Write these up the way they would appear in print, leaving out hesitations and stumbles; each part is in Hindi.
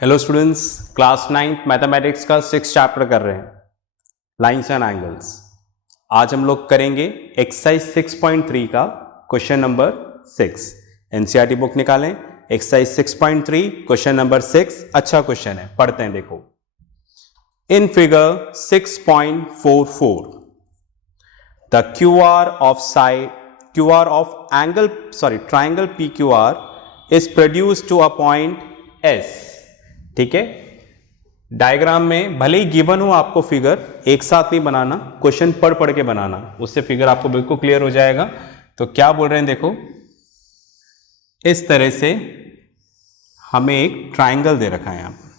हेलो स्टूडेंट्स, क्लास 9 मैथमेटिक्स का 6 चैप्टर कर रहे हैं, लाइंस एंड एंगल्स। आज हम लोग करेंगे एक्सरसाइज 6.3 का क्वेश्चन नंबर 6। एनसीईआरटी बुक निकालें, एक्सरसाइज 6.3 क्वेश्चन नंबर 6। अच्छा क्वेश्चन है, पढ़ते हैं। देखो, in figure 6.44 the QR of triangle PQR is produced to a point S। ठीक है, डायग्राम में भले ही गिवन हो आपको फिगर, एक साथ नहीं बनाना, क्वेश्चन पढ़ के बनाना, उससे फिगर आपको बिल्कुल क्लियर हो जाएगा। तो क्या बोल रहे हैं, देखो, इस तरह से हमें एक ट्रायंगल दे रखा है यहां पर।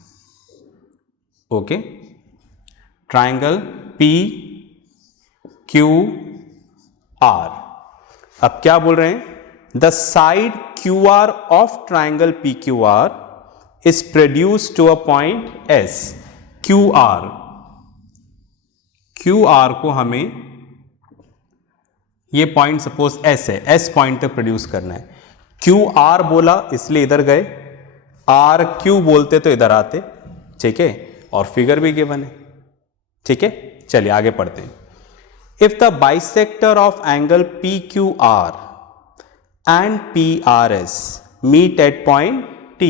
Okay, triangle P Q R। अब क्या बोल रहे हैं, the side QR of triangle PQR is produced to a point S। QR को हमें, ये पॉइंट सपोज S है, S पॉइंट तक प्रोड्यूस करना है। QR बोला इसलिए इधर गए, RQ बोलते तो इधर आते। ठीक है, और फिगर भी गिवन है। ठीक है, चलिए आगे पढ़ते हैं। If the bisector of angle PQR and PRS meet at point T।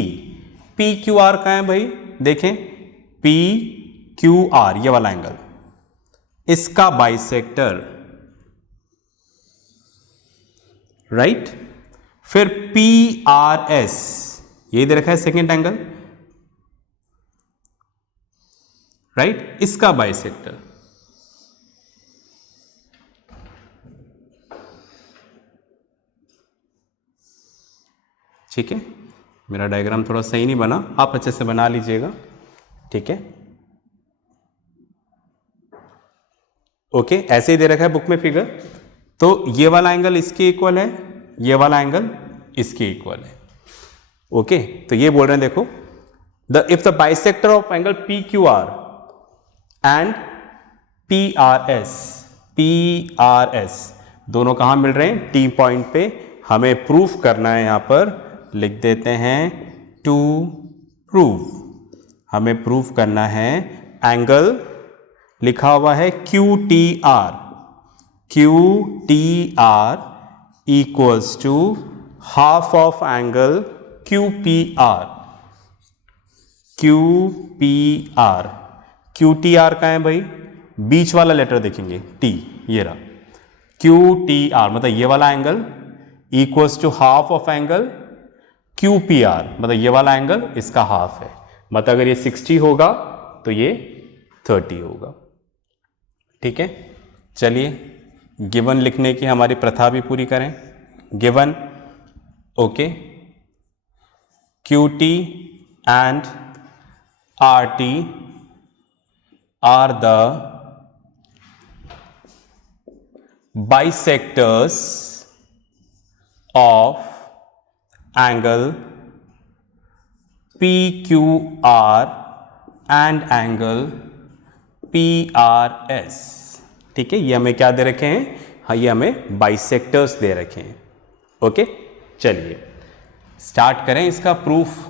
PQR कहाँ है भाई, देखें, PQR ये वाला एंगल, इसका बाइसेक्टर, राइट। फिर PRS ये दे रखा है सेकेंड एंगल, राइट, इसका बाइसेक्टर। ठीक है, मेरा डायग्राम थोड़ा सही नहीं बना, आप अच्छे से बना लीजिएगा। ठीक है, ओके, ऐसे ही दे रखा है बुक में फिगर। तो ये वाला एंगल इसके इक्वल है, ये वाला एंगल इसके इक्वल है। ओके, तो ये बोल रहे हैं, देखो, if the bisector of angle PQR and PRS दोनों कहां मिल रहे हैं, T पॉइंट पे। हमें प्रूफ करना है, यहां पर लिख देते हैं टू प्रूव। हमें प्रूफ करना है एंगल, लिखा हुआ है QTR equals to half of angle QPR। QTR का है भाई, बीच वाला लेटर देखेंगे T, ये रहा QTR, मतलब ये वाला angle equals to half of angle QPR, मतलब ये वाला एंगल इसका हाफ है। मतलब अगर ये 60 होगा तो ये 30 होगा। ठीक है, चलिए गिवन लिखने की हमारी प्रथा भी पूरी करें। Given, okay, QT and RT are the bisectors of angle PQR and angle PRS। ठीक है, ये हमें क्या दे रखे हैं, हाँ, ये हमें बाइसेक्टर्स दे रखे हैं। ओके, चलिए स्टार्ट करें इसका प्रूफ।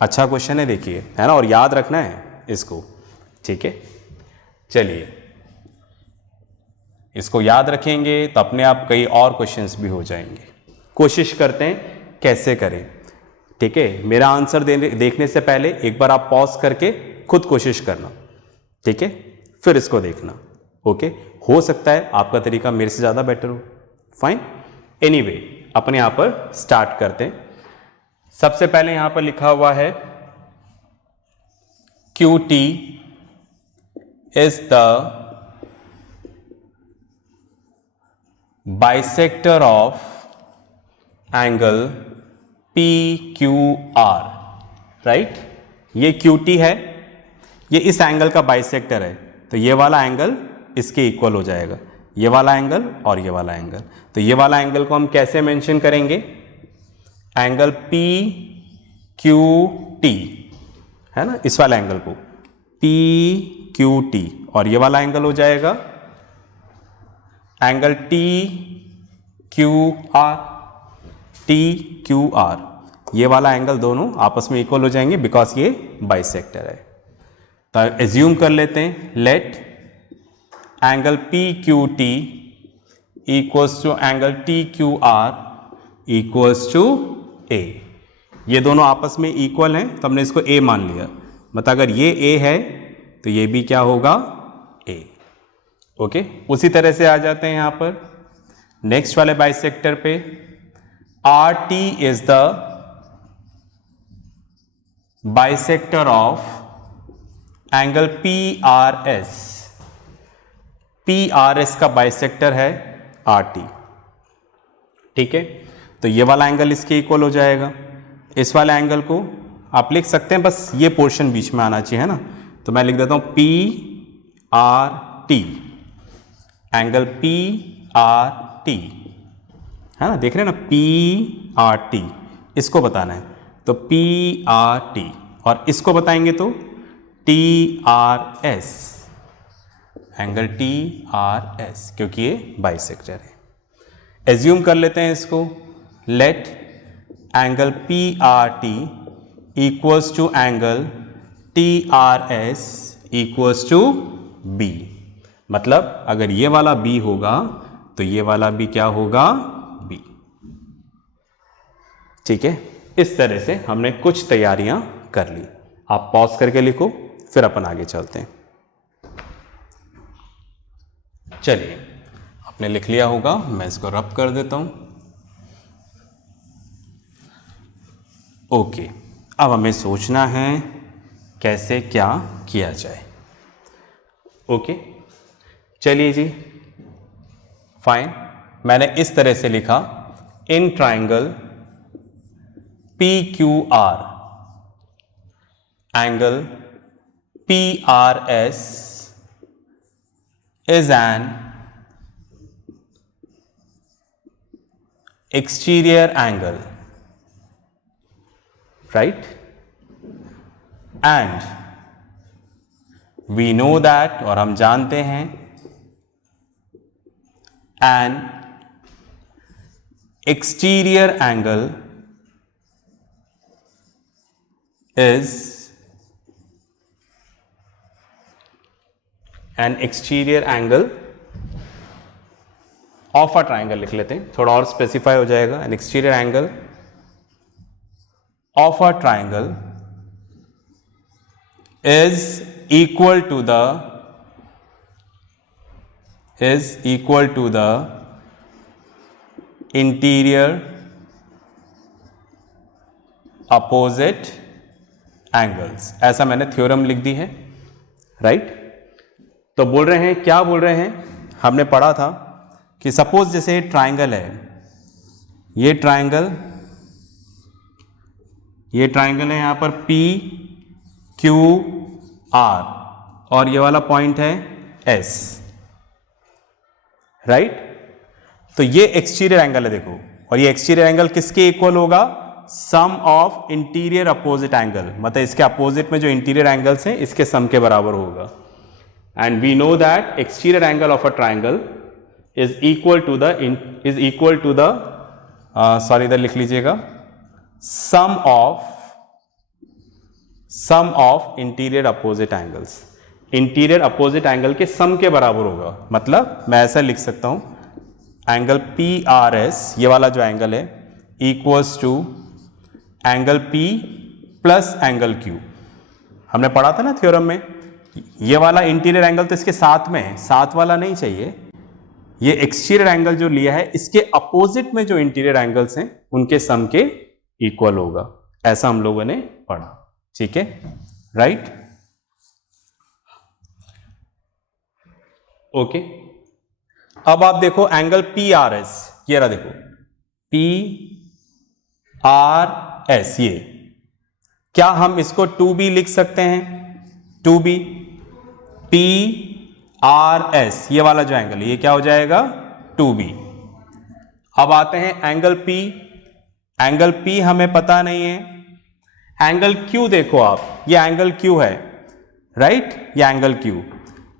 अच्छा क्वेश्चन है, देखिए, है ना, और याद रखना है इसको। ठीक है, चलिए इसको याद रखेंगे तो अपने आप कई और क्वेश्चंस भी हो जाएंगे। कोशिश करते हैं कैसे करें। ठीक है, मेरा आंसर देखने से पहले एक बार आप पॉज करके खुद कोशिश करना। ठीक है, फिर इसको देखना। ओके, हो सकता है आपका तरीका मेरे से ज़्यादा बेटर हो, फाइन। एनीवे, अपने यहाँ पर स्टार्ट करते हैं। सबसे पहले यहाँ पर लिखा हुआ है QT is the bisector of angle PQR, right. ये QT है, ये इस एंगल का बाइसेक्टर है, तो ये वाला एंगल इसके इक्वल हो जाएगा, ये वाला एंगल और ये वाला एंगल। तो ये वाला एंगल को हम कैसे मेंशन करेंगे, एंगल PQT, है ना, इस वाला एंगल को PQT, और ये वाला एंगल हो जाएगा एंगल TQR। ये वाला एंगल दोनों आपस में इक्वल हो जाएंगे बिकॉज ये बाइसेक्टर है। तो एज्यूम कर लेते हैं, let angle P Q T equals to angle T Q R equals to A. ये दोनों आपस में इक्वल हैं तो हमने इसको ए मान लिया। मतलब अगर ये ए है तो ये भी क्या होगा, ए। ओके, उसी तरह से आ जाते हैं यहां पर नेक्स्ट वाले बाइसेक्टर पे। R T is the bisector of angle P R S. P R S का बाइसेक्टर है आर टी। ठीक है, तो ये वाला एंगल इसके इक्वल हो जाएगा। इस वाले एंगल को आप लिख सकते हैं, बस ये पोर्शन बीच में आना चाहिए, है ना। तो मैं लिख देता हूं P R T, angle P R T, है ना, देख रहे हैं ना, पी आर टी, इसको बताना है तो पी आर टी, और इसको बताएंगे तो T R S, angle T R S, क्योंकि ये बाइसेक्टर है। एज्यूम कर लेते हैं इसको, let angle P R T equals to angle T R S equals to B. मतलब अगर ये वाला बी होगा तो ये वाला भी क्या होगा, बी। ठीक है, इस तरह से हमने कुछ तैयारियां कर ली। आप पॉज करके लिखो, फिर अपन आगे चलते हैं। चलिए, आपने लिख लिया होगा, मैं इसको रब कर देता हूं। ओके, अब हमें सोचना है कैसे क्या किया जाए। ओके, चलिए जी, फाइन। मैंने इस तरह से लिखा, in triangle P Q R angle P R S is an exterior angle, right? And we know that, और हम जानते हैं, an exterior angle is an exterior angle of a triangle। लिख लेते हैं, थोड़ा और स्पेसिफाई हो जाएगा। an exterior angle of a triangle is equal to the interior opposite angles। ऐसा मैंने थ्योरम लिख दी है, राइट। तो बोल रहे हैं, क्या बोल रहे हैं, हमने पढ़ा था कि सपोज जैसे ट्राइंगल है, ये ट्राइंगल है यहां पर P Q R, और ये वाला पॉइंट है S, राइट। तो ये एक्सटीरियर एंगल है, देखो, और ये एक्सटीरियर एंगल किसके इक्वल होगा, सम ऑफ इंटीरियर अपोजिट एंगल। मतलब इसके अपोजिट में जो इंटीरियर एंगल्स हैं इसके सम के बराबर होगा। And we know that exterior angle of a triangle is equal to the sorry, इधर लिख लीजिएगा, sum of interior opposite angles. Interior opposite angle के सम के बराबर होगा। मतलब मैं ऐसा लिख सकता हूं, एंगल पी आर एस, ये वाला जो एंगल है, equals to angle P plus angle Q. हमने पढ़ा था ना थ्योरम में, ये वाला इंटीरियर एंगल तो इसके साथ में है, साथ वाला नहीं चाहिए। ये एक्सटीरियर एंगल जो लिया है, इसके अपोजिट में जो इंटीरियर एंगल्स हैं उनके सम के इक्वल होगा। ऐसा हम लोगों ने पढ़ा, ठीक है, राइट। ओके, अब आप देखो एंगल पी आर एस, ये रहा, देखो पी आर एस, ये क्या हम इसको 2b लिख सकते हैं, 2b, पी आर एस, ये वाला जो एंगल है ये क्या हो जाएगा, 2b। अब आते हैं एंगल P। एंगल P हमें पता नहीं है। एंगल Q देखो आप, ये एंगल Q है, राइट, ये एंगल Q।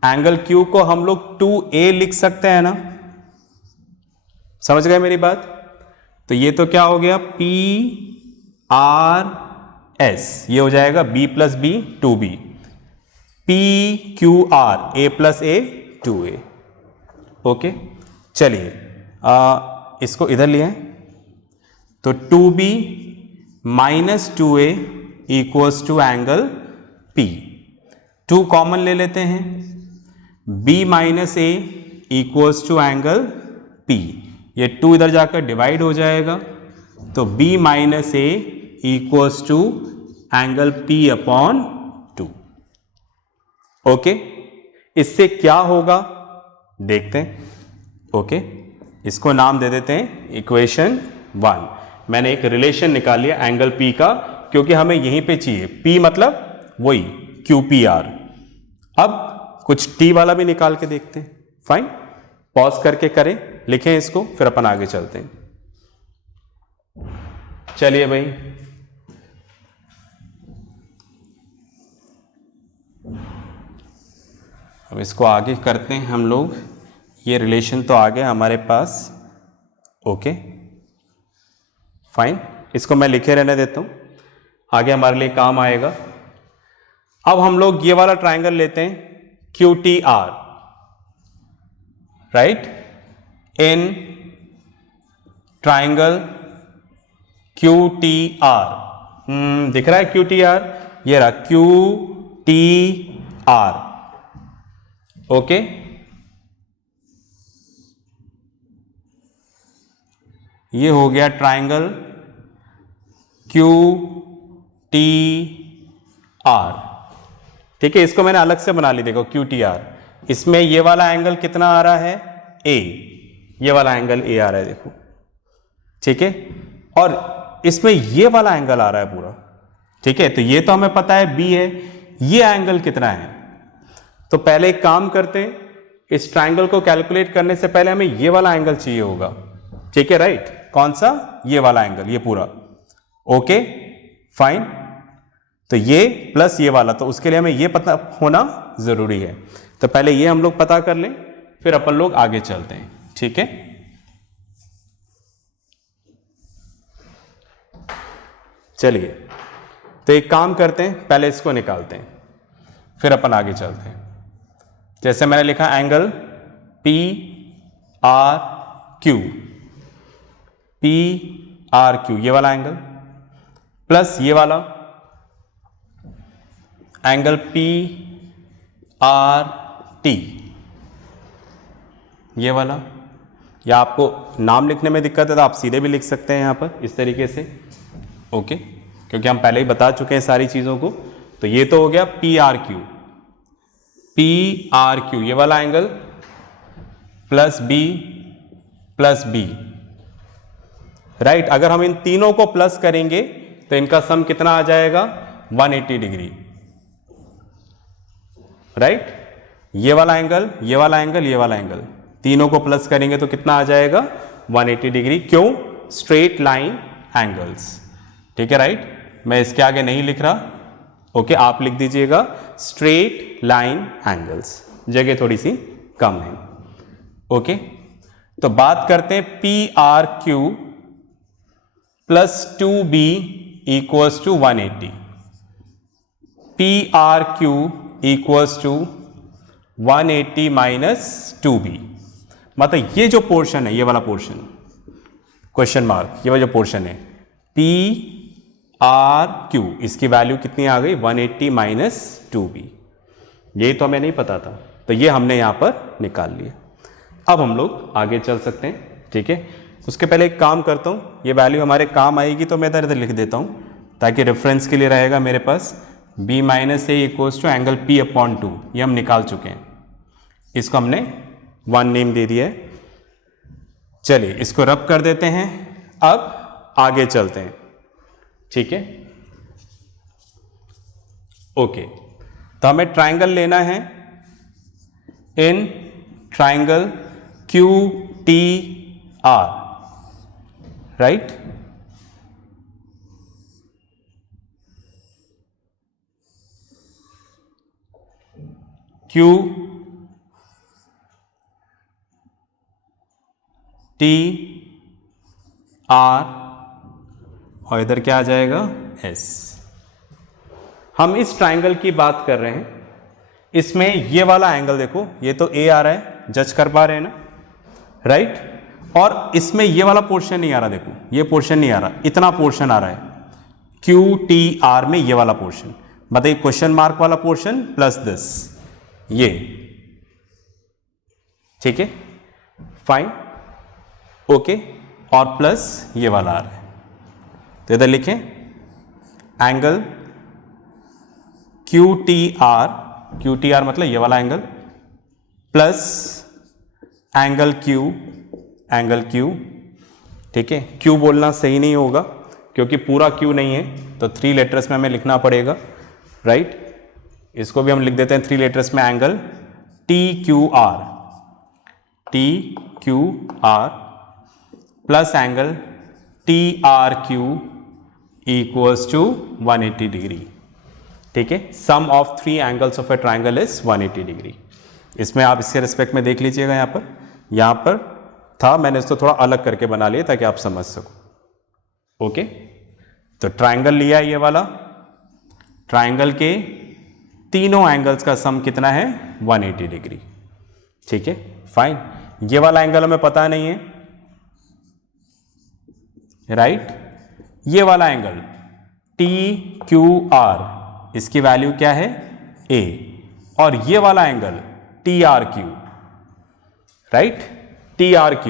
एंगल Q को हम लोग 2a लिख सकते हैं ना, समझ गए मेरी बात। तो ये तो क्या हो गया, P आर एस, ये हो जाएगा B plus B 2b, P Q R A plus A 2a। Okay, चलिए इसको इधर लिए तो 2b minus 2a equals to angle P। 2 common ले लेते हैं, b minus A equals to angle P। ये 2 इधर जाकर डिवाइड हो जाएगा, तो b minus A equals to angle P upon 2। Okay, इससे क्या होगा देखते हैं। ओके, इसको नाम दे देते हैं इक्वेशन 1। मैंने एक रिलेशन निकाल लिया एंगल P का, क्योंकि हमें यहीं पे चाहिए, P मतलब वही QPR। अब कुछ T वाला भी निकाल के देखते हैं। फाइन, पॉज करके करें, लिखें इसको, फिर अपन आगे चलते हैं। चलिए भाई, अब इसको आगे करते हैं हम लोग। ये रिलेशन तो आ गया हमारे पास। ओके फाइन, इसको मैं लिखे रहने देता हूं, आगे हमारे लिए काम आएगा। अब हम लोग ये वाला ट्रायंगल लेते हैं QTR, right. In triangle QTR, दिख रहा है QTR, ये रहा QTR। ओके, ये हो गया ट्रायंगल QTR। ठीक है, इसको मैंने अलग से बना ली, देखो QTR। इसमें ये वाला एंगल कितना आ रहा है A, ये वाला एंगल A आ रहा है, देखो। ठीक है, और इसमें ये वाला एंगल आ रहा है पूरा। ठीक है, तो ये तो हमें पता है B है, ये एंगल कितना है। तो पहले एक काम करते हैं, इस ट्रायंगल को कैलकुलेट करने से पहले हमें ये वाला एंगल चाहिए होगा। ठीक है, राइट। कौन सा? ये वाला एंगल, ये पूरा। ओके फाइन, तो ये प्लस ये वाला, तो उसके लिए हमें ये पता होना जरूरी है। तो पहले ये हम लोग पता कर लें, फिर अपन लोग आगे चलते हैं। ठीक है, चलिए तो एक काम करते हैं, पहले इसको निकालते हैं, फिर अपन आगे चलते हैं। जैसे मैंने लिखा एंगल PRQ, PRQ ये वाला एंगल, प्लस ये वाला एंगल PRT, ये वाला। या आपको नाम लिखने में दिक्कत है तो आप सीधे भी लिख सकते हैं यहां पर इस तरीके से। ओके, क्योंकि हम पहले ही बता चुके हैं सारी चीजों को। तो ये तो हो गया PRQ, PRQ ये वाला एंगल प्लस B, राइट। अगर हम इन तीनों को प्लस करेंगे तो इनका सम कितना आ जाएगा? 180 डिग्री, राइट। ये वाला एंगल, ये वाला एंगल, ये वाला एंगल, तीनों को प्लस करेंगे तो कितना आ जाएगा? 180 डिग्री। क्यों? Straight line angles. ठीक है, राइट। मैं इसके आगे नहीं लिख रहा। ओके, आप लिख दीजिएगा स्ट्रेट लाइन एंगल्स, जगह थोड़ी सी कम है। ओके, तो बात करते हैं PRQ plus 2B equals to 180। PRQ equals to 180 minus 2B, मतलब ये जो पोर्शन है, ये वाला पोर्शन, क्वेश्चन मार्क, ये वाला जो पोर्शन है PRQ, इसकी वैल्यू कितनी आ गई? 180 माइनस 2B। ये तो हमें नहीं पता था, तो ये हमने यहां पर निकाल लिया। अब हम लोग आगे चल सकते हैं। ठीक है, उसके पहले एक काम करता हूं, ये वैल्यू हमारे काम आएगी तो मैं इधर इधर लिख देता हूं, ताकि रेफरेंस के लिए रहेगा मेरे पास। B minus A equals to angle P upon 2, ये हम निकाल चुके हैं। इसको हमने 1 नेम दे दिया है। चलिए इसको रब कर देते हैं, अब आगे चलते हैं। ठीक है, ओके, तो हमें ट्रायंगल लेना है in triangle QTR, right. QTR और इधर क्या आ जाएगा S। हम इस ट्राइंगल की बात कर रहे हैं, इसमें ये वाला एंगल देखो, ये तो A आ रहा है, जज कर पा रहे हैं ना, राइट। और इसमें ये वाला पोर्शन नहीं आ रहा, देखो ये पोर्शन नहीं आ रहा, इतना पोर्शन आ रहा है QTR में, ये वाला पोर्शन, बताइए क्वेश्चन मार्क वाला पोर्शन प्लस दिस, ये ठीक है, फाइन, ओके, और प्लस ये वाला आ रहा है। तो इधर लिखें एंगल QTR मतलब ये वाला एंगल, प्लस एंगल Q, ठीक है। Q बोलना सही नहीं होगा क्योंकि पूरा Q नहीं है, तो 3 लेटर्स में हमें लिखना पड़ेगा, राइट। इसको भी हम लिख देते हैं 3 लेटर्स में, angle TQR plus angle TRQ equals to 180 degree, ठीक है। Sum of 3 angles of a triangle is 180 degree. इसमें आप इसके रिस्पेक्ट में देख लीजिएगा, यहाँ पर था, मैंने इसको थोड़ा अलग करके बना लिया ताकि आप समझ सको, ओके। तो ट्राइंगल लिया है ये वाला, ट्राइंगल के तीनों एंगल्स का सम कितना है 180 डिग्री, ठीक है, फाइन। ये वाला एंगल हमें पता नहीं है, राइट। ये वाला एंगल TQR, इसकी वैल्यू क्या है A, और ये वाला एंगल TRQ, राइट, TRQ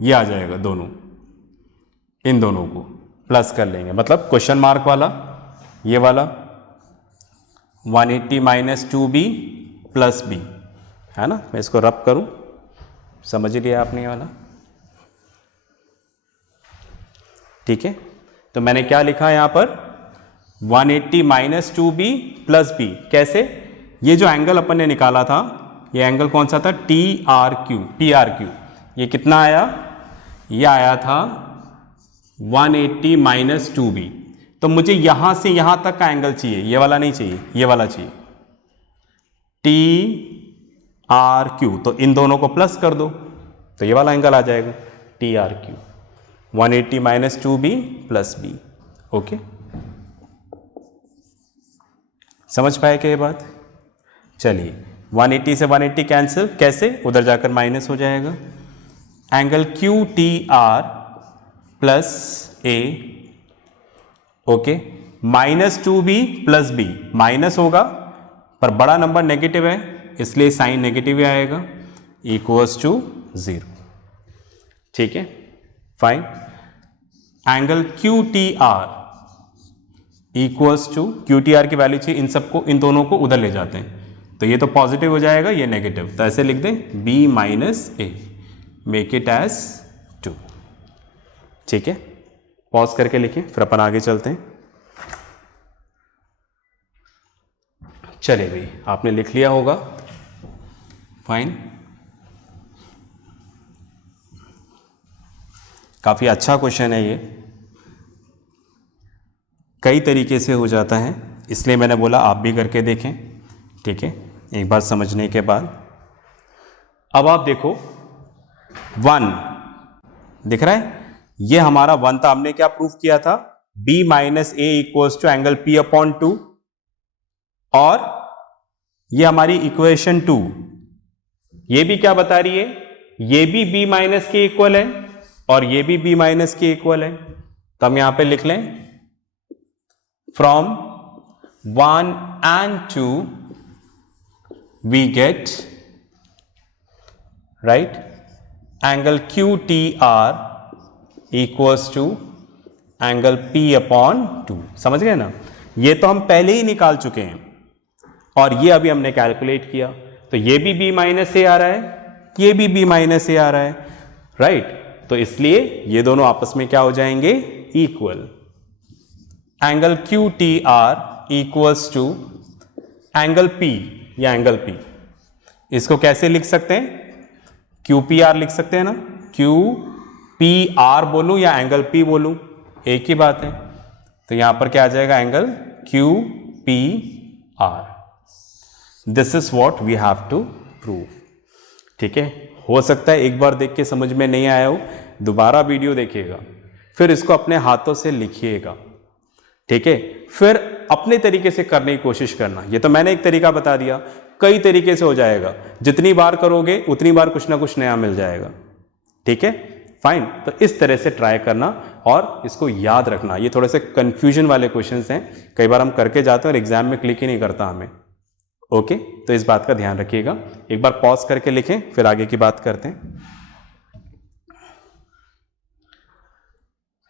ये आ जाएगा, दोनों, इन दोनों को प्लस कर लेंगे, मतलब क्वेश्चन मार्क वाला, ये वाला 180 माइनस 2B प्लस B, है ना। मैं इसको रब करूं, समझ लिया आपने ये वाला, ठीक है। तो मैंने क्या लिखा यहां पर 180 माइनस 2B प्लस B, कैसे, ये जो एंगल अपन ने निकाला था, ये एंगल कौन सा था TRQ, ये कितना आया, ये आया था 180 माइनस 2B। तो मुझे यहां से यहां तक का एंगल चाहिए, ये वाला नहीं चाहिए, ये वाला चाहिए TRQ, तो इन दोनों को प्लस कर दो तो ये वाला एंगल आ जाएगा TRQ, 180 minus 2B plus B, okay. समझ पाए क्या ये बात? चलिए 180 से 180 कैंसिल, कैसे, उधर जाकर माइनस हो जाएगा, angle QTR plus A, okay, minus 2B plus B, minus होगा पर बड़ा नंबर नेगेटिव है इसलिए साइन नेगेटिव ही आएगा, इक्वल्स टू 0, ठीक है, fine. Angle QTR equals to, QTR की वैल्यू चाहिए, इन सबको, इन दोनों को उधर ले जाते हैं, तो ये तो पॉजिटिव हो जाएगा, ये नेगेटिव, तो ऐसे लिख दें B minus A, make it as 2, ठीक है। पॉज करके लिखें, फिर अपन आगे चलते हैं। चलिए भाई, आपने लिख लिया होगा, फाइन। काफी अच्छा क्वेश्चन है ये, कई तरीके से हो जाता है, इसलिए मैंने बोला आप भी करके देखें, ठीक है, एक बार समझने के बाद। अब आप देखो 1 दिख रहा है, ये हमारा 1 था, हमने क्या प्रूफ किया था, B minus A equals to angle P upon 2, और ये हमारी इक्वेशन 2, ये भी क्या बता रही है, ये भी B माइनस के इक्वल है और ये भी B माइनस के इक्वल है, तो हम यहां पे लिख लें from 1 and 2 we get, right, angle QTR equals to angle P upon 2, समझ गए ना। ये तो हम पहले ही निकाल चुके हैं और ये अभी हमने कैलकुलेट किया, तो ये भी B माइनस से आ रहा है, ये भी B माइनस से आ रहा है, राइट, तो इसलिए ये दोनों आपस में क्या हो जाएंगे, equal. Angle QTR equals to angle P, या एंगल P, इसको कैसे लिख सकते हैं, QPR लिख सकते हैं ना, QPR बोलूं या एंगल P बोलूं, एक ही बात है, तो यहां पर क्या आ जाएगा, angle QPR। This is what we have to prove, ठीक है। हो सकता है एक बार देख के समझ में नहीं आया हो, दोबारा वीडियो देखिएगा, फिर इसको अपने हाथों से लिखिएगा, ठीक है। फिर अपने तरीके से करने की कोशिश करना। ये तो मैंने एक तरीका बता दिया, कई तरीके से हो जाएगा। जितनी बार करोगे उतनी बार कुछ ना कुछ नया मिल जाएगा, ठीक है, फाइन। तो इस तरह से ट्राई करना और इसको याद रखना। ये थोड़े से कंफ्यूजन वाले क्वेश्चंस हैं, कई बार हम करके जाते हैं और एग्जाम में क्लिक ही नहीं करता हमें। ओके, तो इस बात का ध्यान रखिएगा। एक बार पॉज करके लिखें, फिर आगे की बात करते हैं।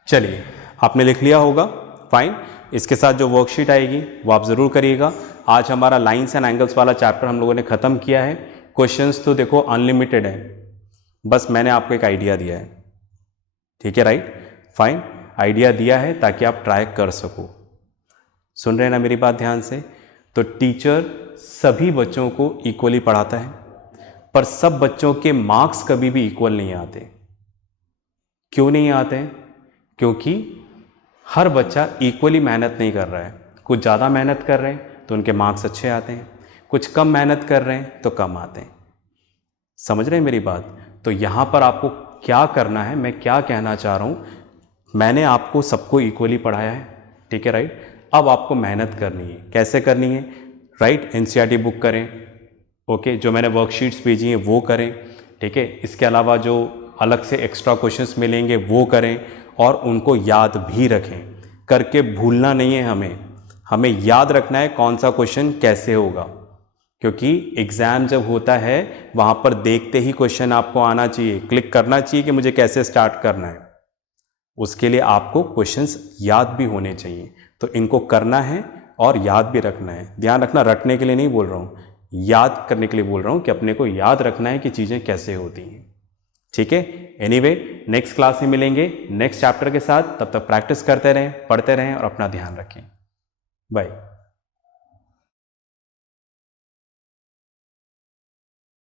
चलिए, आपने लिख लिया होगा, फाइन। इसके साथ जो वर्कशीट आएगी वो आप ज़रूर करिएगा। आज हमारा लाइंस एंड एंगल्स वाला चैप्टर हम लोगों ने ख़त्म किया है। क्वेश्चंस तो देखो अनलिमिटेड है, बस मैंने आपको एक आइडिया दिया है, ठीक है, राइट, फाइन। आइडिया दिया है ताकि आप ट्राई कर सको। सुन रहे हैं ना मेरी बात ध्यान से? तो टीचर सभी बच्चों को इक्वली पढ़ाता है, पर सब बच्चों के मार्क्स कभी भी इक्वल नहीं आते। क्यों नहीं आते? क्योंकि हर बच्चा इक्वली मेहनत नहीं कर रहा है। कुछ ज़्यादा मेहनत कर रहे हैं तो उनके मार्क्स अच्छे आते हैं, कुछ कम मेहनत कर रहे हैं तो कम आते हैं। समझ रहे हैं मेरी बात? तो यहाँ पर आपको क्या करना है, मैं क्या कहना चाह रहा हूँ, मैंने आपको सबको इक्वली पढ़ाया है, ठीक है, राइट। अब आपको मेहनत करनी है। कैसे करनी है? राइट, एनसीईआरटी बुक करें, ओके, जो मैंने वर्कशीट्स भेजी हैं वो करें, ठीक है। इसके अलावा जो अलग से एक्स्ट्रा क्वेश्चंस मिलेंगे वो करें और उनको याद भी रखें। करके भूलना नहीं है, हमें याद रखना है कौन सा क्वेश्चन कैसे होगा, क्योंकि एग्ज़ाम जब होता है वहाँ पर देखते ही क्वेश्चन आपको आना चाहिए, क्लिक करना चाहिए कि मुझे कैसे स्टार्ट करना है। उसके लिए आपको क्वेश्चंस याद भी होने चाहिए। तो इनको करना है और याद भी रखना है। ध्यान रखना, रटने के लिए नहीं बोल रहा हूँ, याद करने के लिए बोल रहा हूँ कि अपने को याद रखना है कि चीज़ें कैसे होती हैं, ठीक है। एनीवे, नेक्स्ट क्लास में मिलेंगे नेक्स्ट चैप्टर के साथ। तब तक प्रैक्टिस करते रहें, पढ़ते रहें और अपना ध्यान रखें। बाय।